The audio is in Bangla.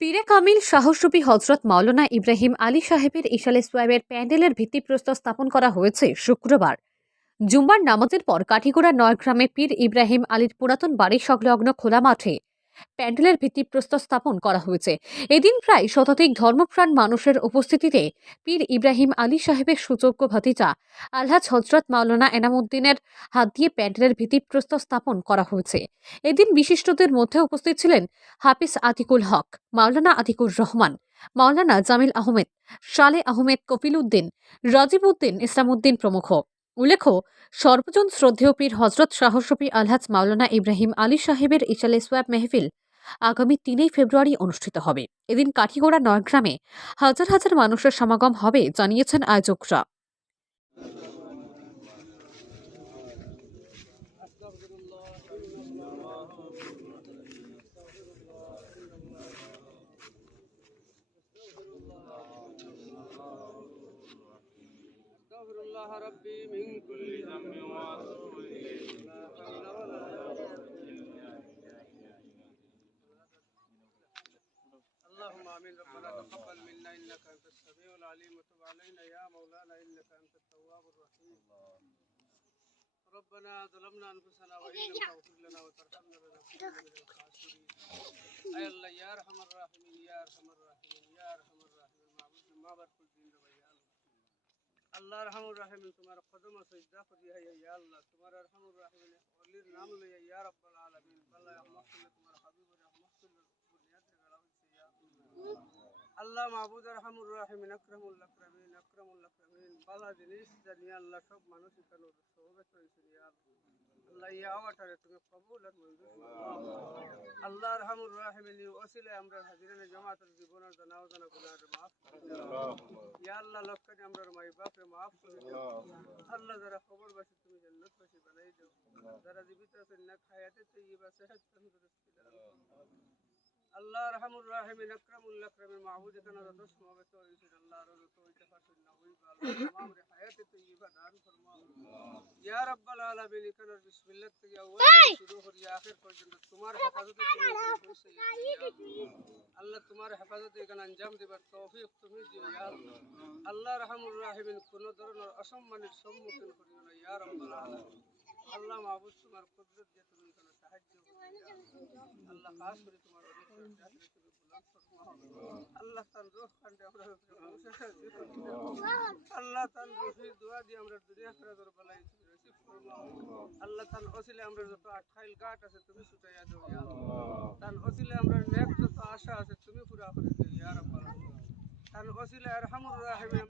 পীরে কামিল শাহসুফি হজরত মাওলানা ইব্রাহিম আলী সাহেবের ইশালে সোয়াবের প্যান্ডেলের ভিত্তিপ্রস্তর স্থাপন করা হয়েছে শুক্রবার। জুম্মার নামাজের পর কাঠিগোড়া নয়গ্রামে পীর ইব্রাহিম আলীর পুরাতন বাড়ি সংলগ্ন খোলা মাঠে প্যান্ডেলের ভিত্তিপ্রস্তর স্থাপন করা হয়েছে। এদিন প্রায় শতাধিক ধর্মপ্রাণ মানুষের উপস্থিতিতে পীর ইব্রাহিম আলী সাহেবের সুযোগ্য ভাতিজা আলহাজ হজরত মাওলানা এনামুদ্দিনের হাত দিয়ে প্যান্ডেলের ভিত্তিপ্রস্তর স্থাপন করা হয়েছে। এদিন বিশিষ্টদের মধ্যে উপস্থিত ছিলেন হাফিজ আতিকুল হক, মাওলানা আতিকুর রহমান, মাওলানা জামিল আহমেদ, শালে আহমেদ, কফিল উদ্দিন, রাজীব উদ্দিন, ইসলামউদ্দিন প্রমুখ। উল্লেখ্য, সর্বজন শ্রদ্ধেয় পীর হজরত শাহসুফি আলহাজ মাওলানা ইব্রাহিম আলী সাহেবের ইশালে সোয়াব মেহফিল আগামী 3 ফেব্রুয়ারি অনুষ্ঠিত হবে। এদিন কাঠিগোড়া নয়গ্রামে হাজার হাজার মানুষের সমাগম হবে জানিয়েছেন আয়োজকরা। استغفر الله ربي من كل ذنب واتوب اليه لا حول ولا قوه الا بالله. اللهم امين. ربنا تقبل منا انك انت السميع العليم وتب علينا يا مولانا انك انت التواب الرحيم. ربنا ظلمنا انفسنا وان لم تغفر لنا وترحمنا لنكونن من الخاسرين. اي الله يا ارحم الراحمين يا ارحم الراحمين يا ارحم الراحمين. معبود ما بركل دين يا الله. আল্লাহ রহমুর রাহিমিন তোমার কদমে সিজদা করি হে ইয়া আল্লাহ। তোমার রহমুর রাহিমিন ওলির নাম লইয়া ইয়া রাব্বাল আলামিন। আল্লাহ রহমতুল্লাহ তোমার হাবিবের রহমতুল্লাহ বুনিয়াদ গলা হইছে ইয়া আল্লাহ। মাবুদ রহমুর রাহিমিন আকরামুল আকরামিন আকরামুল আকরামিন। বালা জিনিস জানি আল্লাহ সব মানুষ এখানে সহবত হইছে ইয়া আল্লাহ। ইয়া ওয়াটারে তুমি কবুল আর মঞ্জুর আল্লাহ রহমুর রাহিমিন। ওসিলে আমরা হাজিরানে জামাতের জীবনের জানা জানা গুনাহ মাফ ইয়া আল্লাহ। লক্ষণে আমরা মাই বাপরে মাফ করে দাও আল্লাহ। যারা খবর বাসি তুমি জান্নাতবাসী বানাই দাও। যারা জীবিত আছেন না হায়াতে তাইয়্যিবা সেহত তন্দুরুস্তি দাও আল্লাহ। রহমুর রাহিমিন আকরামুল আকরামিন। মাবুদ এখানে যত সমবেত হয়েছে আল্লাহ আর যত ইতিফাকুন না হই আল্লাহ तमाम রে হায়াতে তাইয়্যিবা দান ফরমাও ইয়া রাব্বাল আলামিন। এখানে বিসমিল্লাহ থেকে আউয়াল শুরু করি আখির পর্যন্ত তোমার হেফাজতে তুমি করছো আল্লাহ। তোমার হেফাজতে এখানে আঞ্জাম দিবার তৌফিক তুমি দিও ইয়া আল্লাহ। আল্লাহ রহমুর রাহিমিন কোন ধরনের অসম্মানের সম্মুখীন করিও না ইয়া রাব্বাল আলামিন। আল্লাহ মাবুদ তোমার কুদরত দিয়ে তুমি এখানে সাহায্য করো আল্লাহ। খাস করে তোমার আল্লাহ তান রূহ কান্দে আমরা আল্লাহ তান রূহের দোয়া দিয়ে আমরা দুনিয়া আখিরাতের বালাই নসিব ফরমাও আল্লাহ। তান ওসিলে আমরা যত আটখাইল গাট আছে তুমি ছুটাইয়া দাও ইয়া আল্লাহ। তান ওসিলে আমরা নেক যত আশা আছে তুমি পুরা করে দিও ইয়া রাব্বাল আলামিন। তান ওসিলে আরহামুর রাহিমিন।